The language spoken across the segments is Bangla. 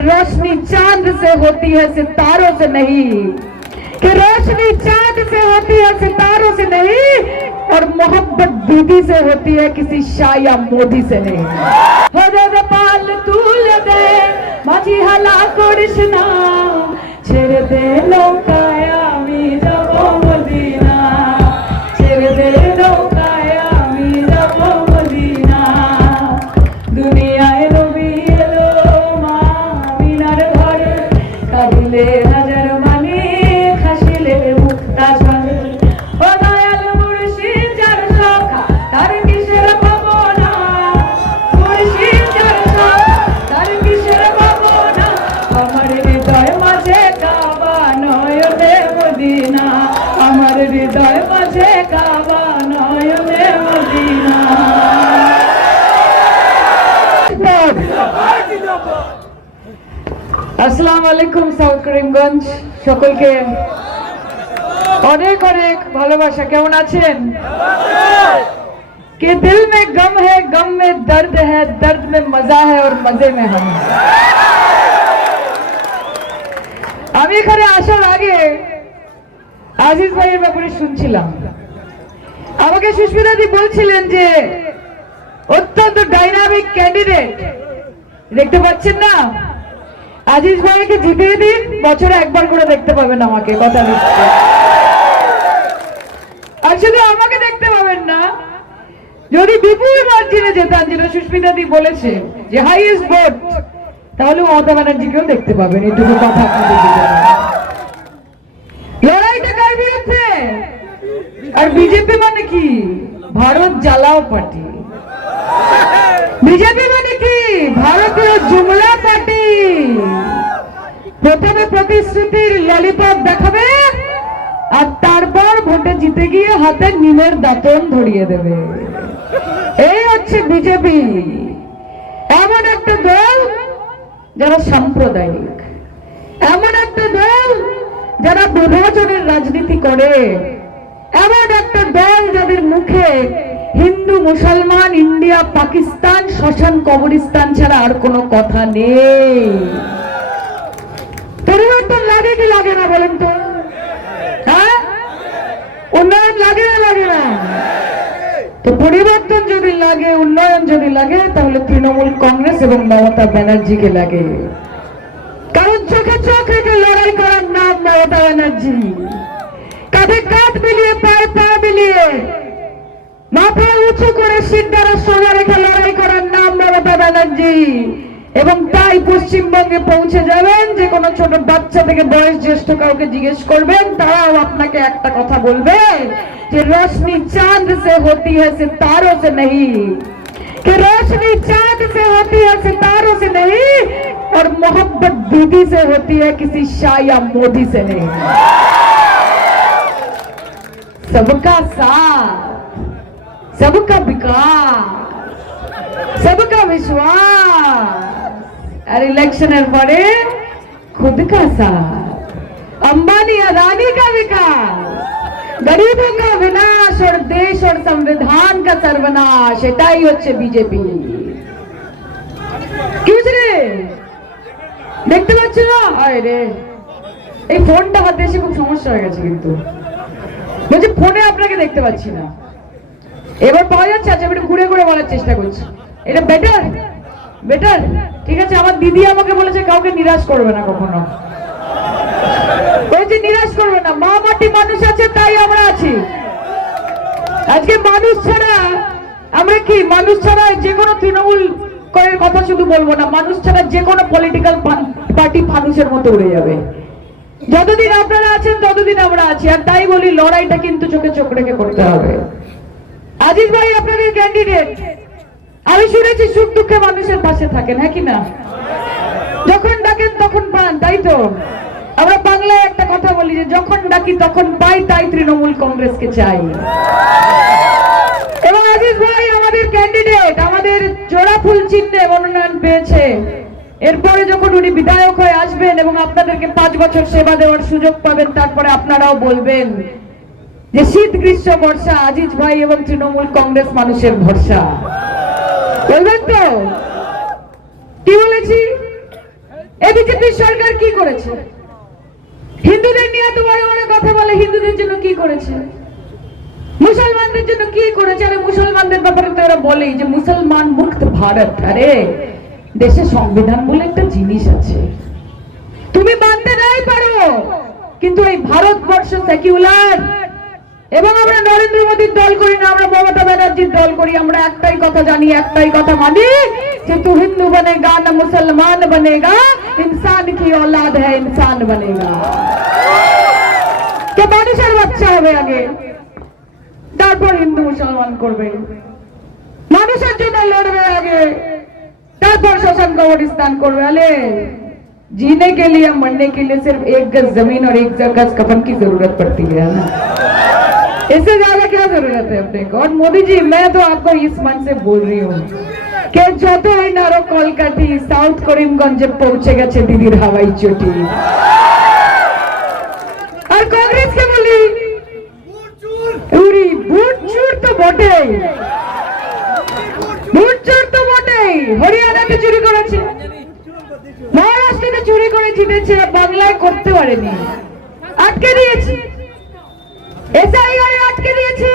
रोशनी चांद से होती है सितारों से नहीं, कि रोशनी चांद से होती है सितारों से नहीं, और मोहब्बत दीदी से होती है किसी शाह या मोदी से नहीं। हो दे पाल तूल दे माझी हाला कोरिशना, ছেড়ে দে নৌকায় আমি যাব মদিনা, ছেড়ে দে নৌকায় আমি যাব মদিনা। দুনিয়ায় নবী এলো মা আমিনার ঘরে, কাঁদিলে হাজার মানে হাসিলে মুক্তা ঝরে। ও দয়াল মুর্শিদ যার সখা তার কিসের ভাবনা, মুর্শিদ যার সখা তার কিসের ভাবনা। আমার হৃদয় মাঝে কাবা নয়নে মদিনা, আমার হৃদয় মাঝে কাবা নয়নে মদিনা। আসসালামু আলাইকুম সাউথ করিমগঞ্জ, সকলকে অনেক অনেক ভালোবাসা। কেমন আছেন? कि दिल में गम है, गम में दर्द है, दर्द में मजा है और मजे में हम। আমি এখানে আসার আগে আজিজ ভাইয়ের ব্যাপারে শুনছিলাম। আমাকে সুস্মিতাদি বলছিলেন যে অত্যন্ত ডাইনামিক ক্যান্ডিডেট, দেখতে পাচ্ছেন না? আজিজ ভাইকে জিতিয়ে দিন, বছরে একবার করে দেখতে পাবেন আমাকে, কথা দিচ্ছি। আর শুধু আমাকে দেখতে পাবেন না, যদি বিপুল মার্জিনে জেতান, যেটা সুস্মিতাদি বলেছে যে হাইয়েস্ট ভোট, তাহলে মমতা ব্যানার্জিকেও দেখতে পাবেন। এটুকু কথা আপনাদের দিতে পারেন। লড়াইটা কার বিরুদ্ধে? আর বিজেপি মানে কি? ভারত জ্বালাও পার্টি। বিজেপি মানে কি? ভারতীয় জুমলা পার্টি। প্রথমে প্রতিশ্রুতির ললিপপ দেখাবে, আর তারপর ভোটে জিতে গিয়ে হাতে নিমের দাঁতন ধরিয়ে দেবে। এই হচ্ছে বিজেপি। এমন একটা দল যারা সাম্প্রদায়িক, এমন একটা দল যারা বিভাজনের রাজনীতি করে, এমন একটা দল যাদের মুখে হিন্দু মুসলমান ইন্ডিয়া পাকিস্তান শ্মশান কবরস্থান ছাড়া আর কোনো কথা নেই। পরিবর্তন লাগে কি লাগে না বলেন তো? হ্যাঁ, উন্নয়ন লাগে না লাগে না? তো পরিবর্তন যদি লাগে, উন্নয়ন যদি লাগে, তাহলে তৃণমূল কংগ্রেস এবং মমতা ব্যানার্জিকে লাগে। কারণ চোখে চোখ রেখে লড়াই করার নাম মমতা ব্যানার্জি, কাঁধে কাঁধ মিলিয়ে পায়ে পা মিলিয়ে মাথা উঁচু করে সিট দ্বারা সোজা রেখে লড়াই করার নাম মমতা ব্যানার্জি। এবং তাই পশ্চিমবঙ্গে পৌঁছে যাবেন, যে কোনো ছোট বাচ্চা থেকে বয়স জ্যেষ্ঠ কাউকে জিজ্ঞেস করবেন, তারাও আপনাকে একটা কথা বলবে যে रोशनी चांद से होती है सितारों से नहीं, कि रोशनी चांद से होती है सितारों से नहीं, और मोहब्बत दीदी से होती है किसी शाह या मोदी से नहीं। सबका साथ, सबका विकास, सबका विश्वास, और इलेक्शনের পরে खुद का साथ, अंबानी अदानी का विकास, गरीबों का विनाश और देश और संविधान का सर्वनाश। এটাই হচ্ছে বিজেপি। কি বুঝলে? দেখতে পাচ্ছ না? আরে এই ফোনটা হাতে এসে খুব সমস্যা হয়ে গেছে, কিন্তু বলছি ফোনে আপনাকে দেখতে পাচ্ছি না। এবার পাওয়া যাচ্ছে? আচ্ছা, আমি একটু ঘুরে ঘুরে বলার চেষ্টা করছি। এটা বেটার বেটার ঠিক আছে। আমার দিদি আমাকে বলেছে কাউকে নিরাশ করবে না কখনো, বলছি নিরাশ করবে না। মা মাটি মানুষ আছে, তাই আমরা আছি। আজকে মানুষ ছাড়া আমরা কি? মানুষ ছাড়া যে কোনো তৃণমূল করের কথা শুধু বলবো না, মানুষ ছাড়া যে কোনো পলিটিক্যাল পার্টি মানুষের মতো উড়ে যাবে। যতদিন আপনারা আছেন ততদিন আমরা আছি। আর তাই বলি, লড়াইটা কিন্তু চোখে চোখ রেখে করতে হবে। আজিজ ভাই আপনাদের ক্যান্ডিডেট, আমি শুনেছি সুখ দুঃখে মানুষের পাশে থাকেন, হ্যাঁ কি না? যখন ডাকেন তখন পান, তাই তো? আমরা বাংলায় একটা কথা বলি যে যখন ডাকি তখন পাই, তাই তৃণমূল কংগ্রেসকে চাই। এবং আজিজ ভাই আমাদের ক্যান্ডিডেট, আমাদের জোড়া ফুল চিহ্নে মনোনয়ন পেয়েছে। এরপরে যখন উনি বিধায়ক হয়ে আসবেন এবং আপনাদেরকে 5 বছর সেবা দেওয়ার সুযোগ পাবেন, তারপরে আপনারাও বলবেন যে শীত গ্রীষ্ম বর্ষা আজিজ ভাই এবং তৃণমূল কংগ্রেস মানুষের ভরসা। বলবেন তো? কি বলেছি? এই বিজেপি সরকার কি করেছে? হিন্দুদের নিয়ে এত বড় বড় কথা বলে, হিন্দুদের জন্য কি করেছে? মুসলমানদের জন্য কি করেছে? আরে মুসলমানদের ব্যাপারে তো ওরা বলেই যে মুসলমান মুক্ত ভারত। আরে দেশে সংবিধান বলে একটা জিনিস আছে, তুমি মানতে নাই পারো, কিন্তু এই ভারতবর্ষ সেকুলার। এবং আমরা নরেন্দ্র মোদীর দল করি না, আমরা মমতা ব্যানার্জির দল করি। আমরা একটাই কথা জানি, একটাই কথা মানি যে তু হিন্দু বনেগা না মুসলমান বনেগা, ইনসান কি औलाद है इंसान बनेगा। কে মানুষের বাচ্চা হবে আগে, তারপর হিন্দু মুসলমান করবে। মানুষের জন্য লড়বে আগে, তারপর शोषण का वोटिस्तान करवे। अले जीने के लिए मरने के लिए सिर्फ एक गज जमीन और एक गज कफन की जरूरत पड़ती है ना, इससे ज्यादा क्या जरूरत है अपने को। और मोदी जी, मैं तो आपको इस मन से बोल रही हूँ कि যত এই নারক কলকাঠি সাউথ করিমগঞ্জে পৌঁছে গেছে দিদির হাওয়াই চটি। আর কংগ্রেসকে বলি উড়ি ভোট চোর তো বটেই, ভোট চোর তো বটেই। হরিয়ানাতে চুরি করেছে, মহারাষ্ট্রে চুরি করে জিতেছে, বাংলায় করতে পারেনি, আটকে দিয়েছি। এসআইআর আটকে দিয়েছি।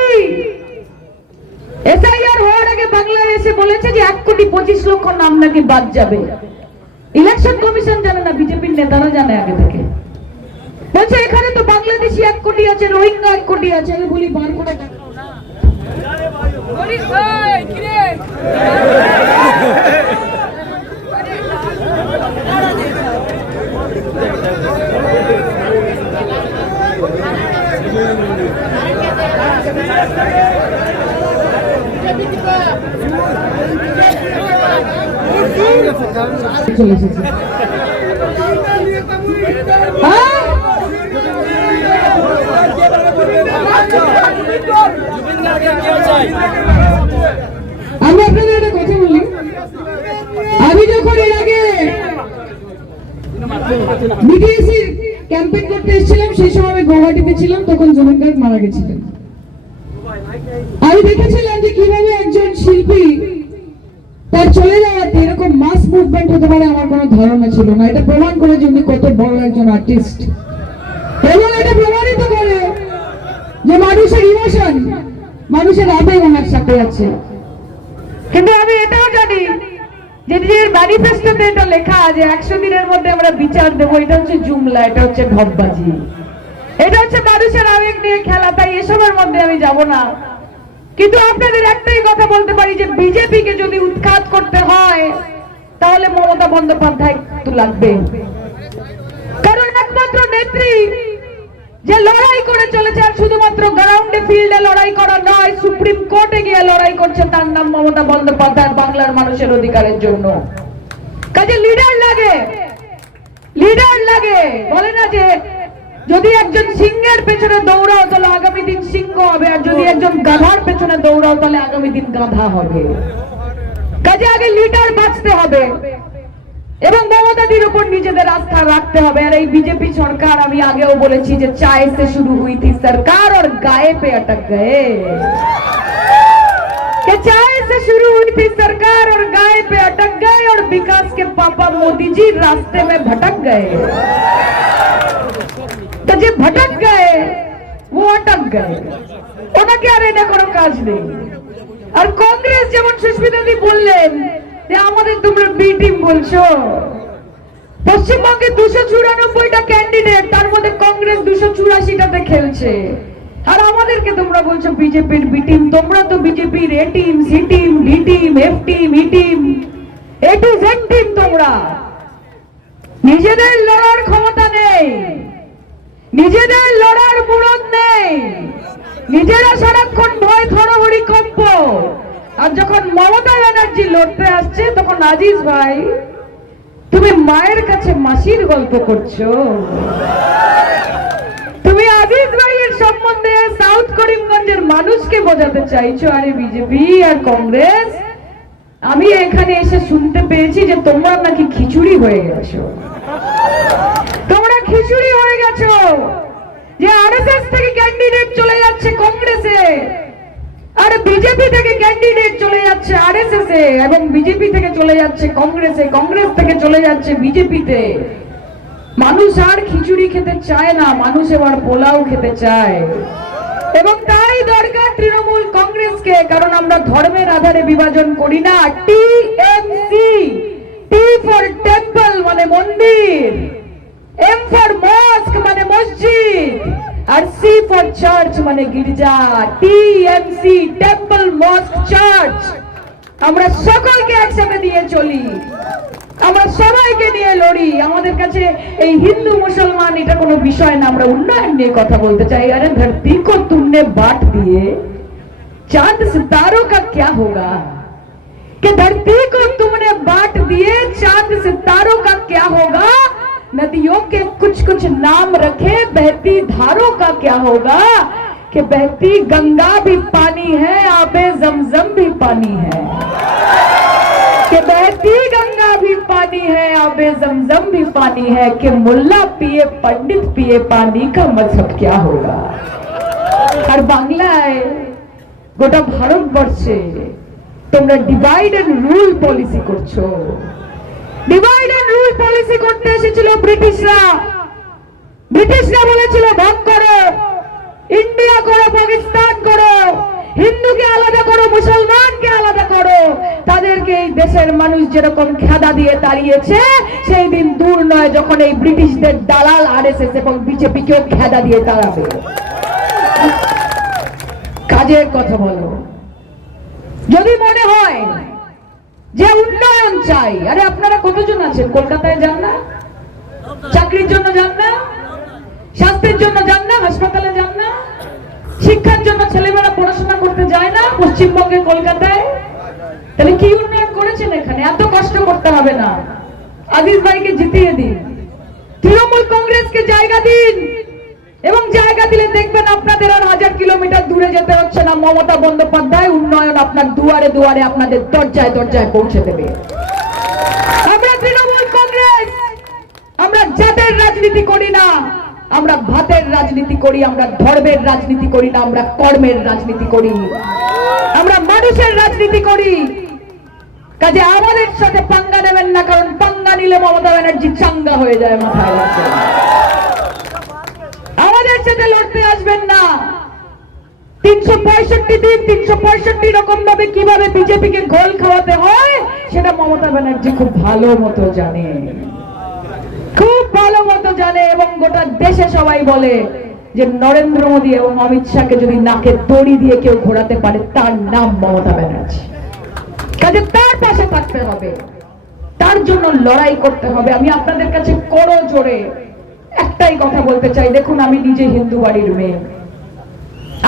এসআইআর হওয়ার আগে বাংলায় এসে বলেছে যে 1,25,00,000 নাম নাকি বাদ যাবে। ইলেকশন কমিশন জানে না, বিজেপির নেতারা জানে আগে থেকে। বলছে এখানে তো বাংলাদেশি 1 কোটি আছে, রোহিঙ্গা 1 কোটি আছে। আমি বলি বার করে দেখাও না। চলে এসেছে। আমি আপনাদের একটা কথা বলি, আমি যখন এর আগে বিটিএসি ক্যাম্পেইন করতে এসেছিলাম, সেই সময় আমি গুয়াহাটিতে ছিলাম, তখন জুবিন গার্গ মারা গেছিলেন। আমি দেখেছিলাম যে কিভাবে একজন শিল্পী তার চলে যাওয়াতে এরকম মাস মুভমেন্ট হতে পারে আমার কোনো ধারণা ছিল না। এটা প্রমাণ করে যে উনি কত বড় একজন আর্টিস্ট, এবং এটা প্রমাণিত করে যে মানুষের ইমোশন, মানুষের আবেগ ওনার সাথে আছে। কিন্তু আমি এটাও জানি যে নিজের ম্যানিফেস্টোতে এটা লেখা যে 100 দিনের মধ্যে আমরা বিচার দেবো। এটা হচ্ছে জুমলা, এটা হচ্ছে ঢপবাজি, এটা হচ্ছে মানুষের আবেগ নিয়ে খেলা। তাই এসবের মধ্যে আমি যাব না। কিন্তু আপনাদের একটাই কথা বলতে পারি যে বিজেপিকে যদি উৎখাত করতে হয় তাহলে মমতা বন্দ্যোপাধ্যায় তো লাগবে। কারণ একমাত্র নেত্রী যে লড়াই করে চলেছে, আর শুধুমাত্র গ্রাউন্ডে ফিল্ডে লড়াই করা নয়, সুপ্রিম কোর্টে গিয়ে লড়াই করছে, তার নাম মমতা বন্দ্যোপাধ্যায়, বাংলার মানুষের অধিকারের জন্য। কাজে লিডার লাগে, লিডার লাগে। বলে না যে যদি একজন সিংহের পেছনে দৌড়াও তাহলে আগামী দিন সিংহ হবে, আর যদি একজন গাধার পেছনে দৌড়াও তাহলে আগামী দিন গাধা হবে। কাজে আগে লিডার বাঁচতে হবে এবং মমতাদির উপর নিজেদের আস্থা রাখতে হবে। আর এই বিজেপি সরকার, আমি আগেও বলেছি যে চায় সে শুরু হুই থি সরকার और गाय पे अटक गए। चाय से शुरू हुई थी सरकार और गाय पे अटक गए, और विकास के पापा मोदी जी रास्ते में भटक गए। तो जो भटक गए वो अटक गए, ওনাকে আর এনে কোনো কাজ নেই। আর কংগ্রেস যেমন সুস্মিতাদি বললেন যে আমাদের তোমরা বি টিম বলছো, পশ্চিমবঙ্গে 294টা ক্যান্ডিডেট, তার মধ্যে কংগ্রেস 284টাতে খেলছে, আর আমাদেরকে তোমরা বলছো বিজেপির বি টিম। তোমরা তো বিজেপির A team, C team, D team, F team, E team, A to Z team. তোমরা নিজেদের লড়ার ক্ষমতা নেই, নিজেদের লড়ার মুরদ নেই, নিজেরা সারাক্ষণ ভয় থরহরি কম্প। আর যখন মমতা ব্যানার্জি লড়তে আসছে তখন আজিজ ভাই তুমি মায়ের কাছে মাসির গল্প করছো। তুমি আজিজ ভাইয়ের সম্বন্ধে সাউথ করিমগঞ্জের মানুষকে বোঝাতে চাইছো। আরে বিজেপি আর কংগ্রেস, আমি এখানে এসে শুনতে পেয়েছি যে তোমরা নাকি খিচুড়ি হয়ে গেছো। তোমরা খিচুড়ি হয়ে গেছো যে আরএসএস থেকে ক্যান্ডিডেট চলে যাচ্ছে কংগ্রেসে, আর বিজেপি থেকে ক্যান্ডিডেট চলে যাচ্ছে আরএসএস এ, এবং বিজেপি থেকে চলে যাচ্ছে কংগ্রেসে, কংগ্রেস থেকে চলে যাচ্ছে বিজেপিতে। মানুষ আর খিচুড়ি খেতে চায় না, মানুষ এবার পোলাও খেতে চায়। এবং তাই দরকার তৃণমূল কংগ্রেসকে, কারণ আমরা ধর্মের আধারে বিভাজন করি না। টিএমসি, টি ফর টেম্পল মানে মন্দির, এম ফর মস্ক মানে মসজিদ, আর সি ফর চার্চ মানে গির্জা। টিএমসি, টেম্পল মস্ক চার্চ, আমরা সকলকে একসাথে নিয়ে চলি, আমরা সবাইকে নিয়ে লড়ি। আমাদের কাছে এই হিন্দু মুসলমান এটা কোনো বিষয় না, আমরা উন্নয়ন নিয়ে কথা বলতে চাই। আরে ধরती को तुमने बांट दिए, चांद सितारों का क्या होगा? कि धरती को तुमने बांट दिए, चांद सितारों का क्या होगा? नदियों के कुछ कुछ नाम रखे, बहती धारों का क्या होगा? कि बहती गंगा भी पानी है, आबे जमजम भी पानी है। कि बहती गंगा भी पानी है, आबे जमजम भी पानी है। कि मुल्ला पिए पंडित पिए, पानी का मजहब क्या होगा? আর বাংলায় গোটা ভারতবর্ষে তোমরা ডিভাইড এন্ড রুল পলিসি করছো। ডিভাইড এন্ড রুল পলিসি করতে এসেছিল ব্রিটিশরা। ব্রিটিশরা বলেছিল ভাগ করো, ইন্ডিয়া করো, পাকিস্তান করো, হিন্দুকে আলাদা করো, মুসলমানকে আলাদা করো। তাদেরকে এই দেশের মানুষ যেরকম খেদা দিয়ে তাড়িয়েছে, সেই দিন দূর নয় যখন এই ব্রিটিশদের দালাল আরএসএস এবং বিজেপিকেও খেদা দিয়ে তাড়াবে। কাজের কথা বলো। যদি মনে হয় যে উন্নয়ন চাই, আরে আপনারা কতজন আছেন কলকাতায় যান না? চাকরির জন্য যান না? স্বাস্থ্যের জন্য যান না? হাসপাতালে যান না? শিক্ষার জন্য ছেলেমেয়েরা পড়াশোনা করতে যায় না পশ্চিমবঙ্গের কলকাতায়? তাহলে কি উন্নয়ন করেছেন এখানে? এত কষ্ট করতে হবে না। আজিজ ভাইকে জিতিয়ে দিন, তৃণমূল কংগ্রেসকে জায়গা দিন, এবং জায়গা দিলে দেখবেন আপনাদের আর 1000 কিলোমিটার দূরে যেতে হচ্ছে না। মমতা বন্দ্যোপাধ্যায় উন্নয়ন আপনার দুয়ারে দুয়ারে, আপনাদের দরজায় দরজায় পৌঁছে দেবে। আমরা তৃণমূল কংগ্রেস, আমরা জাতের রাজনীতি করি না, আমরা ভাতের রাজনীতি করি, আমরা ধর্মের রাজনীতি করি না, আমরা কর্মের রাজনীতি করি, আমরা মানুষের রাজনীতি করি। কাজে আমাদের সাথে পাঙ্গা নেবেন না, কারণ পাঙ্গা নিলে মমতা ব্যানার্জি চাঙ্গা হয়ে যায় মাথায় রাখে। আমাদের সাথে লড়তে আসবেন না। 365 দিন 365 রকম ভাবে কিভাবে বিজেপিকে গোল খাওয়াতে হয় সেটা মমতা ব্যানার্জি খুব ভালো মতো জানে, খুব ভালো মতো জানে। এবং গোটা দেশে সবাই বলে যে নরেন্দ্র মোদী এবং অমিত শাহকে যদি নাকে দড়ি দিয়ে কেউ ঘোরাতে পারে তার নাম মমতা ব্যানার্জি। কাজে তার পাশে থাকতে হবে, তার জন্য লড়াই করতে হবে। আমি আপনাদের কাছে করো জোরে একটাই কথা বলতে চাই। দেখুন, আমি নিজে হিন্দু বাড়ির মেয়ে,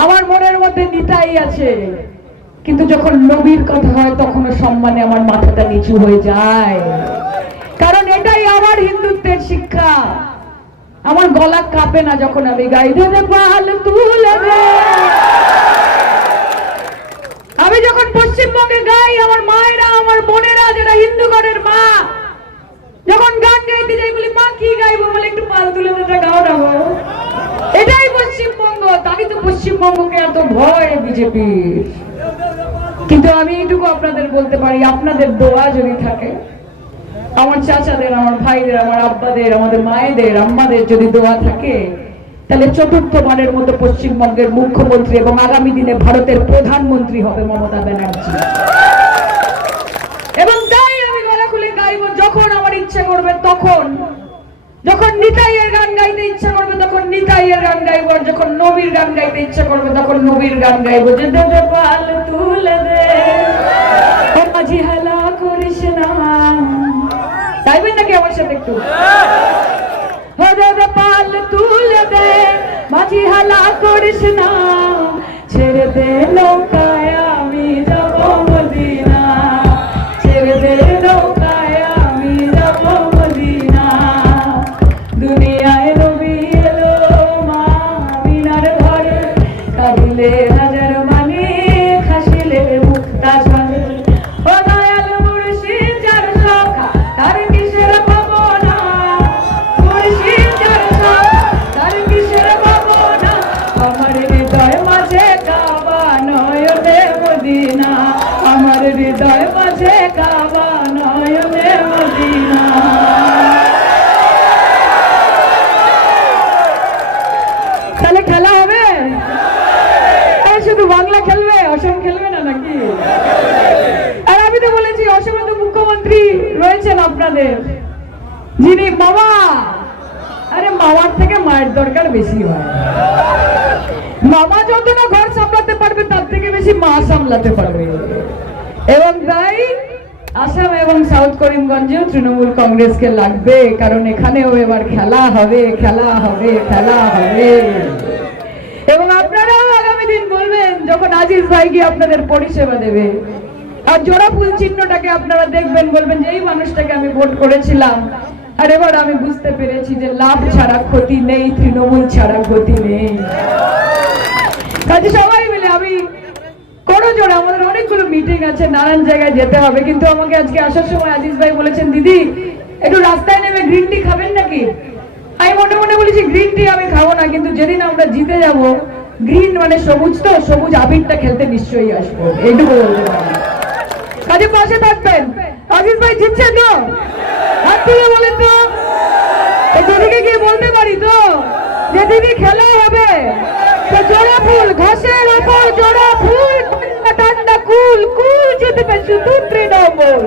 আমার মনের মধ্যে নিতাই আছে, কিন্তু যখন নবীর কথা হয় তখনও সম্মানে আমার মাথাটা নিচু হয়ে যায়, কারণ এটাই আমার হিন্দুত্বের শিক্ষা। আমার গলা কাঁপে না যখন আমি গাই দে পাল তুলে দে। আমি যখন পশ্চিমবঙ্গে গাই, আমার মায়েরা, আমার বোনেরা যারা হিন্দু ঘরের মা, যখন গান গাইতে যাই বলি মা কি গাইবো, বলে একটু পাল তুলে দেটা গাও না গো। এটাই পশ্চিমবঙ্গ। তাই তো পশ্চিমবঙ্গকে এত ভয় বিজেপির। কিন্তু আমি এইটুকু আপনাদের বলতে পারি, আপনাদের দোয়া যদি থাকে, আমার চাচাদের, আমার ভাইদের, আমার আব্বাদের, আমাদের মায়েদের, আম্মাদের যদি দোয়া থাকে, তাহলে চতুর্থবারের মতো পশ্চিমবঙ্গের মুখ্যমন্ত্রী এবং আগামী দিনে ভারতের প্রধানমন্ত্রী হবে মমতা ব্যানার্জি। এবং তাই আমি গলা খুলে গাইব যখন আমার ইচ্ছা করবে তখন, যখন নিতাইয়ের গান গাইতে ইচ্ছা করবে তখন নিতাইয়ের গান গাইব, আর যখন নবীর গান গাইতে ইচ্ছা করবে তখন নবীর গান গাইব। যে দে পাল তুলে দে, মাঝি হালা করিস না। তাইবেন নাকি আমার সাথে একটু? দে পাল তুলে দে, মাঝি হালা করিস না, ছেড়ে দে নৌকায় আমি যাব মদিনা, ছেড়ে দে নৌকায় আমি যাব মদিনা। দুনিয়ায় নবী এলো মা আমিনার ঘরে, কাঁদিলে হাজার মানে হাসিলে মুক্তা ঝরে। ও দয়াল মুর্শিদ যার সখা তার কিসের ভাবনা, মুর্শিদ যার সখা তার কিসের ভাবনা। আমার হৃদয় মাঝে কাবা নয়নে আপনাদের, যিনি মামা, আরে মামার থেকে মায়ের দরকার বেশি হয়। মামা যত না ঘর সামলাতে পারবে তার থেকে বেশি মা সামলাতে পারবে। এবং তাই আসাম এবং সাউথ করিমগঞ্জেও তৃণমূল কংগ্রেসকে লাগবে, কারণ এখানেও এবার খেলা হবে, খেলা হবে, খেলা হবে। এবং আপনারাও আগামী দিন বলবেন যখন আজিজ ভাই গিয়ে আপনাদের পরিষেবা দেবে, আর জোড়া ফুল চিহ্নটাকে আপনারা দেখবেন, বলবেন যে এই মানুষটাকে আমি ভোট করেছিলাম, আর এবার আমি বুঝতে পেরেছি যে লাভ ছাড়া ক্ষতি নেই, তৃণমূল ছাড়া গতি নেই। কাজে সবাই মিলে আমি করো জোড়া, আমাদের অনেকগুলো মিটিং আছে, নানান জায়গায় যেতে হবে, কিন্তু আমাকে আজকে আসার সময় আজিজ ভাই বলেছেন দিদি একটু রাস্তায় নেমে গ্রিন টি খাবেন নাকি। আমি মনে মনে বলেছি গ্রিন টি আমি খাবো না, কিন্তু যেদিন আমরা জিতে যাব, গ্রিন মানে সবুজ, তো সবুজ আবিরটা খেলতে নিশ্চয়ই আসবো, এইটুকু বলতে পারি। কাজে পাশে থাকবেন। আজিজ ভাই জিতছে তো, হাত তুলে বলেন তো, দিদিকে গিয়ে বলতে পারি তো যে দিদি খেলা হবে, তো জোড়া ফুল ঘাসের ওপর জোড়া ফুল, ঠান্ডা ঠান্ডা কুল কুল, জিতবে শুধু তৃণমূল,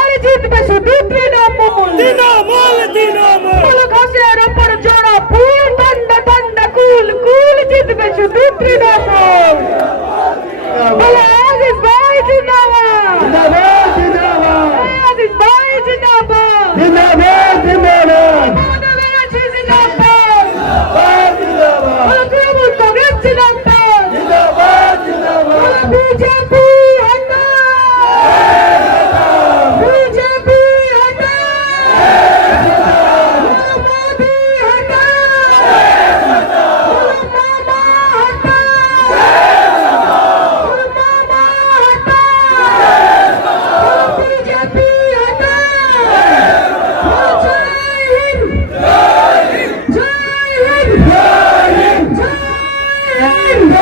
আরে জিতবে শুধু তৃণমূল, তৃণমূল তৃণমূল, ঘাসের ওপর জোড়া ফুল, ঠান্ডা ঠান্ডা কুল কুল, জিতবে শুধু তৃণমূল। বলে আজিজ ভাই জিন্দাবাদ, জিন্দাবাদ জিন্দাবাদ, আজিজ ভাই জিন্দাবাদ, জিন্দাবাদ জিন্দাবাদ, বিজেপি বিজেপি জয় হিন্দ, জয় হিন্দ, জয় হিন্দ।